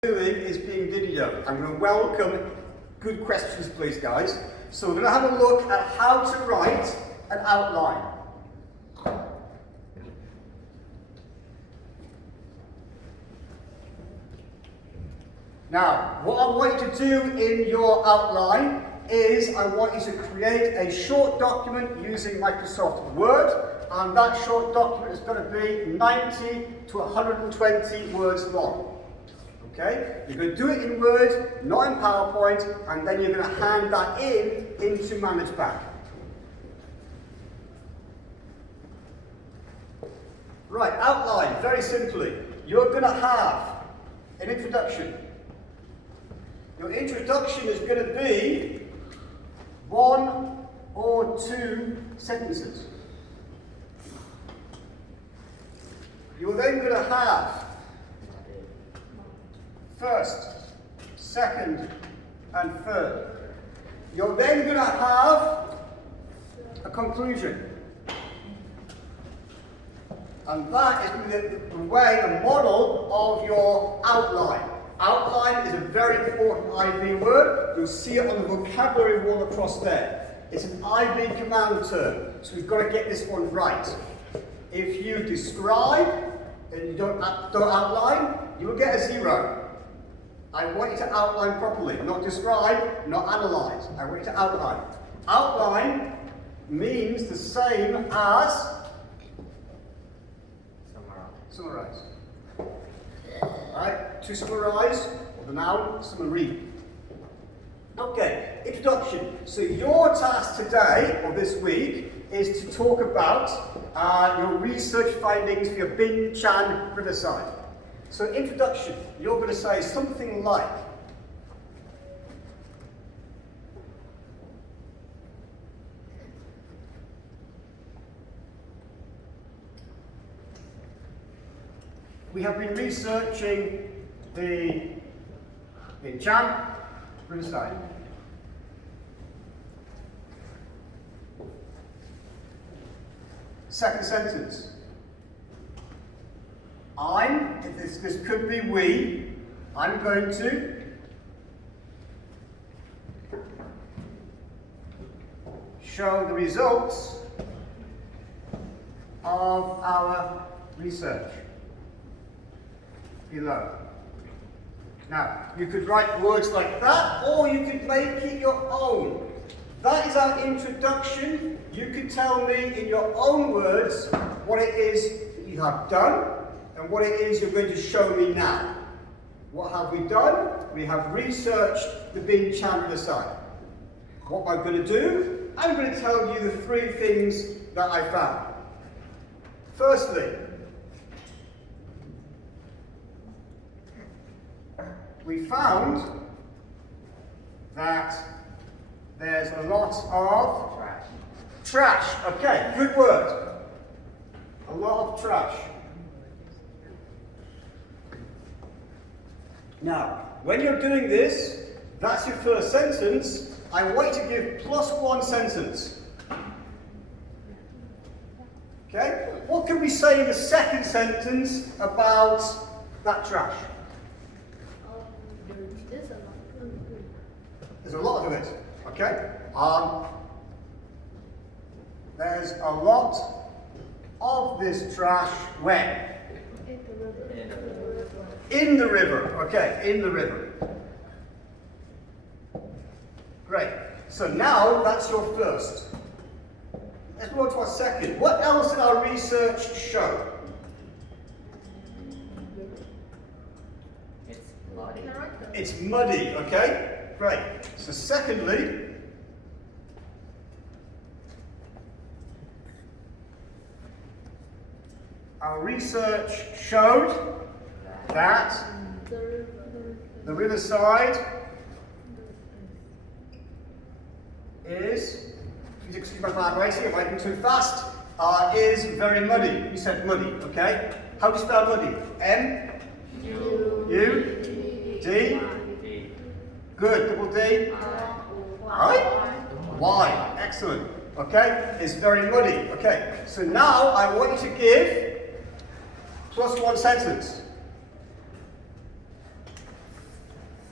Doing is being videoed. I'm going to welcome good questions, please, guys. So we're going to have a look at how to write an outline. Now, what I want you to do in your outline is I want you to create a short document using Microsoft Word, and that short document is going to be 90 to 120 words long. Okay? You're going to do it in Word, not in PowerPoint, and then you're going to hand that into ManagePack. Right, outline, very simply. You're going to have an introduction. Your introduction is going to be 1 or 2 sentences. You're then going to have first, second, and third. You're then going to have a conclusion. And that is the way, the model of your outline. Outline is a very important IB word. You'll see it on the vocabulary wall across there. It's an IB command term, so we've got to get this one right. If you describe and you don't outline, you will get a 0. I want you to outline properly, not describe, not analyze. I want you to outline. Outline means the same as summarize. Alright, to summarize, or the noun, summary. Okay, introduction. So your task today, or this week, is to talk about your research findings for your Bin Chan Riverside. So introduction, you're going to say something like, we have been researching the Bin Chan Riverside. Second sentence. This could be we, I'm going to show the results of our research below. Now, you could write words like that, or you could make it your own. That is our introduction. You can tell me in your own words what it is that you have done and what it is you're going to show me now. What have we done? We have researched the Bin Chan Riverside. What am I going to do? I'm going to tell you the 3 things that I found. Firstly, we found that there's a lot of trash. Okay, good word. A lot of trash. Now, when you're doing this, that's your first sentence. I want you to give +1 sentence. Okay? What can we say in the second sentence about that trash? There's a lot of it. Okay? There's a lot of this trash when? In the river. Okay, in the river. Great. So now that's your first. Let's move on to our second. What else did our research show? It's muddy. It's muddy, okay? Great. So secondly, our research showed that the riverside is, please excuse my bad writing, I'm writing too fast, is very muddy. You said muddy, okay? How do you spell muddy? M-U-D? Good, double D? Right? Y, excellent. Okay, it's very muddy. Okay, so now I want you to give +1 sentence.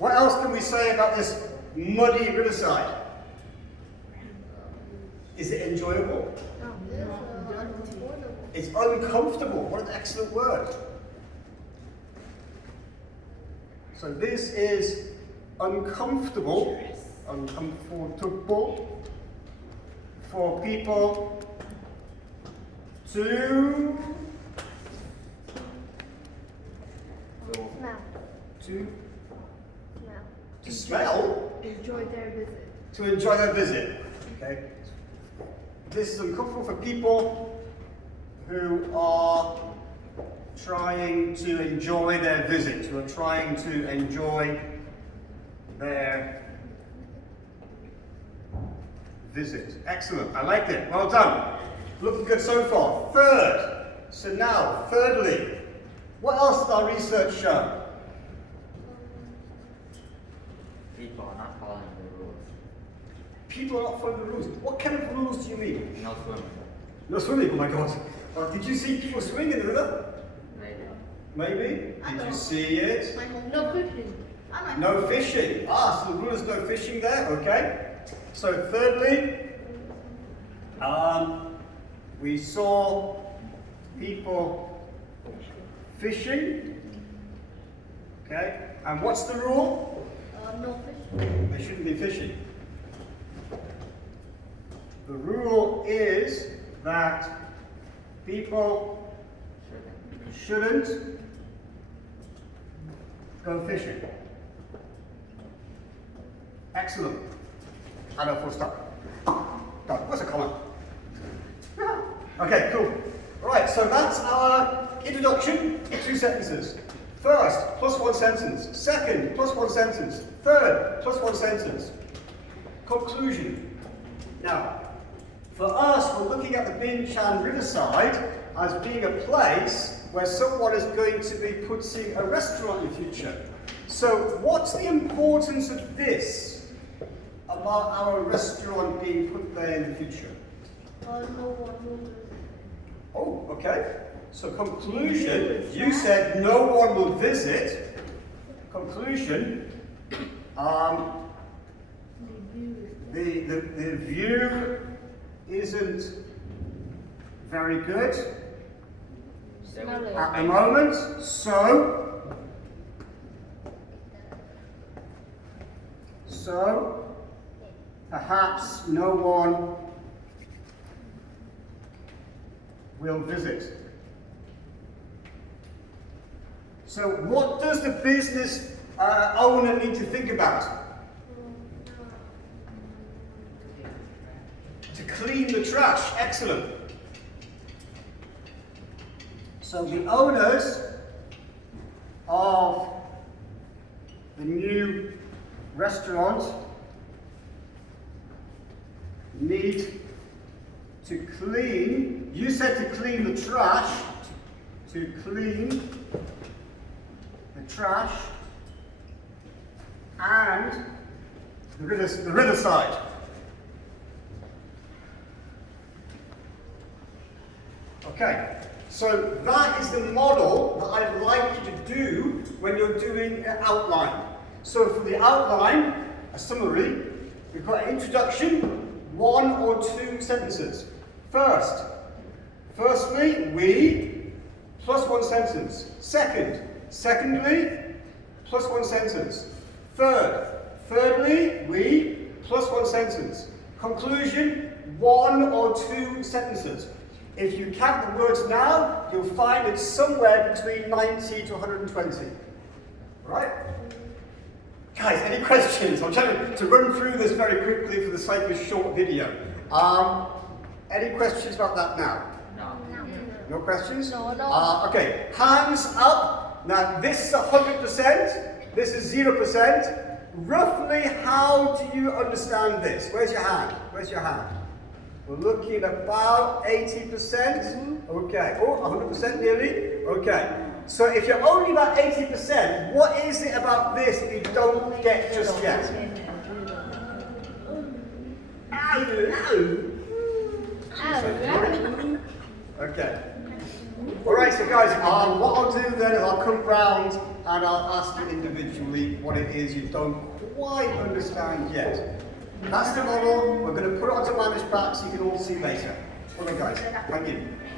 What else can we say about this muddy riverside? Is it enjoyable? It's uncomfortable. What an excellent word. So this is uncomfortable for people to smell. Enjoy their visit. To enjoy their visit. Okay. This is uncomfortable for people who are trying to enjoy their visit, who are trying to enjoy their visit. Excellent. I like it. Well done. Looking good so far. Third. So now, thirdly, what else has our research shown? People are not following the rules. People are not following the rules. What kind of rules do you mean? No swimming. No swimming? Oh my God. Did you see people swimming in the river? Maybe. Maybe? Did you see it? No fishing. No fishing. Ah, so the rule is no fishing there. Okay. So thirdly, we saw people fishing. Okay. And what's the rule? No fishing. They shouldn't be fishing. The rule is that people shouldn't go fishing. Excellent. I know, full stop. Done. What's a comma? Okay, cool. Alright, so that's our introduction. 2 sentences. First, plus 1 sentence. Second, plus 1 sentence. Third, plus 1 sentence. Conclusion. Now, for us, we're looking at the Binchan Riverside as being a place where someone is going to be putting a restaurant in the future. So, what's the importance of this about our restaurant being put there in the future? Oh, okay. So conclusion, you said no one will visit. Conclusion, the view isn't very good at the moment, so perhaps no one will visit. So what does the business owner need to think about? To clean the trash. Excellent. So the owners of the new restaurant need to clean, you said to clean the trash, to clean the trash and the riverside. Okay, so that is the model that I'd like you to do when you're doing an outline. So for the outline, a summary, we've got an introduction, 1 or 2 sentences. Firstly, we, plus 1 sentence. Secondly, plus 1 sentence. Thirdly, we, plus 1 sentence. Conclusion, 1 or 2 sentences. If you count the words now, you'll find it's somewhere between 90 to 120. Right? Guys, any questions? I'm trying to run through this very quickly for the sake of a short video. Any questions about that now? No. No questions? No. Okay, hands up. Now, this is 100%. This is 0%. Roughly, how do you understand this? Where's your hand? Where's your hand? We're looking at about 80%. Okay. Oh, 100% nearly. Okay. So if you're only about 80%, what is it about this that you don't get just yet? Okay. Alright, so guys, what I'll do then is I'll come round and I'll ask you individually what it is you don't quite understand yet. That's the model. We're going to put it onto Manage Back so you can all see later. Well done, guys. Thank you.